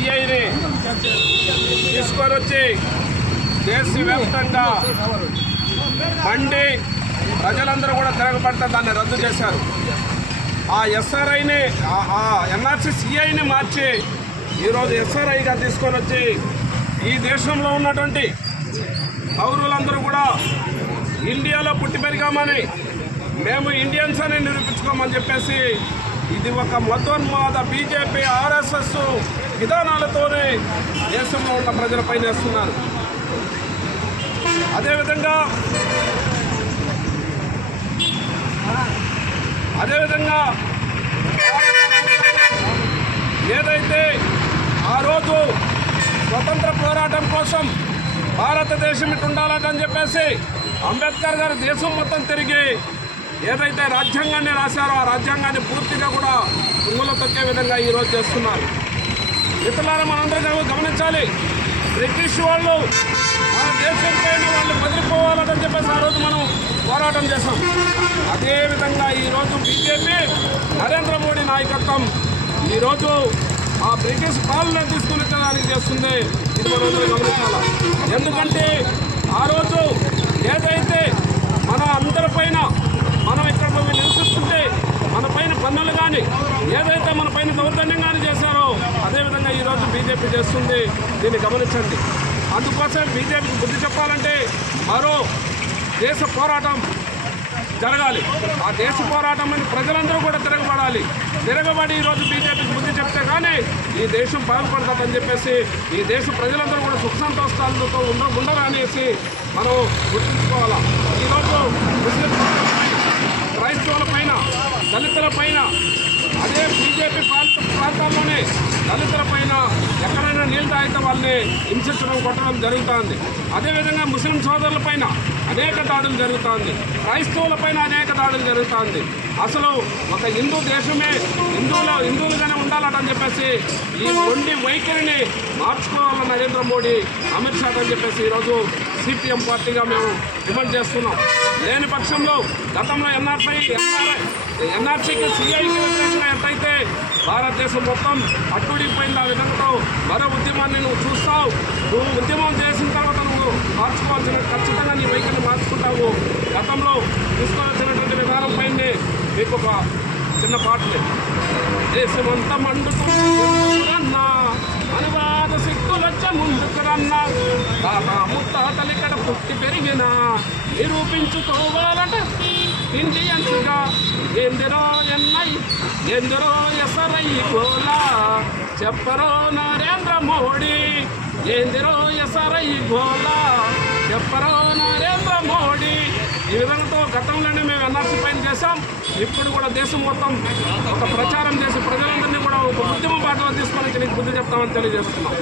సిఐని తీసుకొని వచ్చి దేశవ్యాప్తంగా మండి ప్రజలందరూ కూడా తిరగబడితే దాన్ని రద్దు చేశారు. ఆ ఎస్ఆర్ఐని ఎన్ఆర్సీ సిఐని మార్చి ఈరోజు ఎస్ఆర్ఐగా తీసుకొని వచ్చి ఈ దేశంలో ఉన్నటువంటి పౌరులందరూ కూడా ఇండియాలో పుట్టి పెరిగామని, మేము ఇండియన్స్ అని నిరూపించుకోమని చెప్పేసి ఇది ఒక మతోన్మాద బీజేపీ ఆర్ఎస్ఎస్ విధానాలతోనే దేశంలో ఉన్న ప్రజలపై వేస్తున్నారు. అదేవిధంగా ఏదైతే ఆ రోజు స్వతంత్ర పోరాటం కోసం భారతదేశం ఇటు ఉండాలని చెప్పేసి అంబేద్కర్ గారు దేశం మొత్తం తిరిగి ఏదైతే రాజ్యాంగాన్ని రాశారో ఆ రాజ్యాంగాన్ని పూర్తిగా కూడా తుంగలో తొక్కే విధంగా ఈరోజు చేస్తున్నారు. మిత్రులారా, మనందరూ గమనించాలి. బ్రిటిష్ వాళ్ళు మన దేశం పైన వాళ్ళు వదిలిపోవాలని చెప్పేసి ఆ రోజు మనం పోరాటం చేశాం. అదేవిధంగా ఈరోజు బీజేపీ నరేంద్ర మోడీ నాయకత్వం ఈరోజు ఆ బ్రిటిష్ పాలన తీసుకుని చేస్తుంది. ఇది మనందరూ గమనించాలి. ఎందుకంటే ఆ రోజు ఏదైతే మన అందరిపైన మనం ఇక్కడ నివసిస్తుంటే మన పైన పన్నులు కానీ ఏదైతే మన పైన దౌర్జన్యం కానీ చేశారో అదేవిధంగా ఈరోజు బీజేపీ చేస్తుంది. దీన్ని గమనించండి. అందుకోసం బీజేపీకి బుద్ధి చెప్పాలంటే మరో దేశ పోరాటం జరగాలి. ఆ దేశ పోరాటం ప్రజలందరూ కూడా తిరగబడి ఈరోజు బీజేపీకి బుద్ధి చెప్తే కానీ ఈ దేశం బాగుపడుతుందని చెప్పేసి ఈ దేశ ప్రజలందరూ కూడా సుఖ సంతోషాలతో ఉండరనేసి మనం గుర్తుంచుకోవాలా. ఈరోజు ముస్లిం క్రైస్తవుల పైన, దళితుల పైన, అదే బీజేపీ ప్రాంతాల్లోనే దళితుల పైన ఎక్కడైనా నీళ్ళు తాగితే వాళ్ళని హింసించడం, కొట్టడం జరుగుతుంది. అదేవిధంగా ముస్లిం సోదరుల పైన అనేక దాడులు జరుగుతుంది. క్రైస్తవుల పైన అనేక దాడులు జరుగుతుంది. అసలు ఒక హిందూ దేశమే హిందువులుగానే ఉండాలని చెప్పేసి ఈ మొండి వైఖరిని మార్చుకోవాలని నరేంద్ర మోడీ, అమిత్ షా అని చెప్పేసి ఈరోజు సిపిఎం పార్టీగా మేము డిమాండ్ చేస్తున్నాం. లేని పక్షంలో గతంలో ఎన్ఆర్సీకి సిఐకి వ్యతిరేకంగా ఎంతైతే భారతదేశం మొత్తం అట్టుడిపోయింది, ఆ విధంగా మరో ఉద్యమాన్ని నువ్వు చూస్తావు. నువ్వు ఉద్యమం చేసిన తర్వాత నువ్వు మార్చుకోవాల్సిన ఖచ్చితంగా నీ వైఖరిని మార్చుకుంటావు. గతంలో తీసుకొచ్చినటువంటి విధానం పైనే మీకు ఒక చిన్న పాటలే. దేశమంతా మండుతున్నా అనువాద సిక్కులొచ్చ ముందుకు రన్నా తాత ముత్తాతలు ఇక్కడ పుట్టి పెరిగినా నిరూపించుకోవాలట ఇండియన్స్గా ఎందరో ఎందరో ఎసరై గోలా చెప్పరో నరేంద్ర మోడీ ఎందరో ఎసరై గోలా చెప్పరో నరేంద్ర మోడీ. ఈ విధంగా గతంలోనే మేము ఎన్ఆర్సీ పైన చేశాం. ఇప్పుడు కూడా దేశం మొత్తం ఒక ప్రచారం చేసి ప్రజలందరినీ కూడా ఒక ఉద్యమ బాటలో తీసుకొని నీకు బుద్ధి చెప్తామని తెలియజేస్తున్నాం.